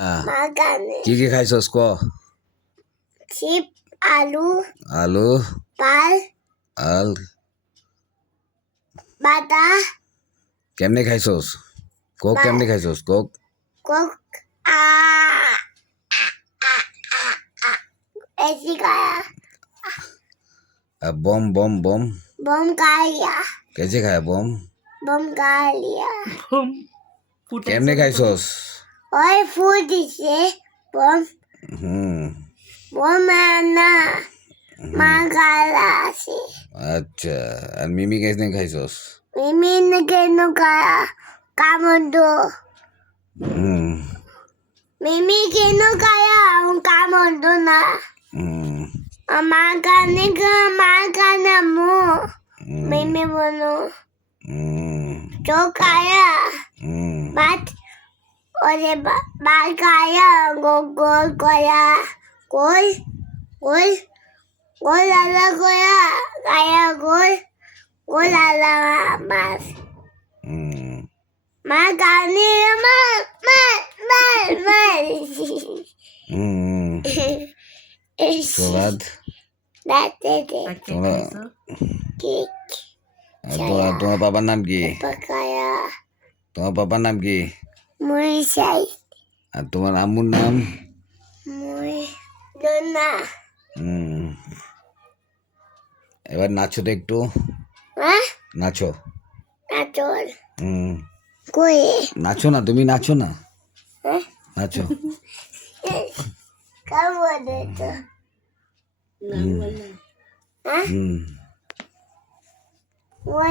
বাগানে কি কি খাইছস ক? চিপ আলু আলু পাল আল বাদা কেমনে খাইছস? কোক কেমনে খাইছস? কোক কক আ এসি গায়া বম বম বম বম গায়া कैसे खाया बम? বম গালিয়া কেমনে খাইছস? ওই ফুল দিছে বম হুম বম না মা গালা আছে আচ্ছা আর মিমি কেমনে খাইছস? মিমি কেন গায়া কামন্ডো হুম মিমি কেন গায়া কামন্ডো না হুম মা গানে মো মিমি বনো হুম তো গায়া হুম বাট ওরে বা গায়া গোল গয়া গোল গোল গোল আলা গয়া গায়া গোল গোল আলা মাস হুম মা গানে মা হুম তোর দাতে দে তোমার কেক তোমার বাবার নাম কি? পাকায়া তোমার বাবার নাম কি? মুইসাই আর তোমার আম্মুর নাম? মুই দোনা হুম এবার নাচো তো একটু হ্যাঁ নাচো নাচল হুম কই নাচো না তুমি নাচো না হ্যাঁ নাচো কামো দে তো হ্যাঁ হুম ওর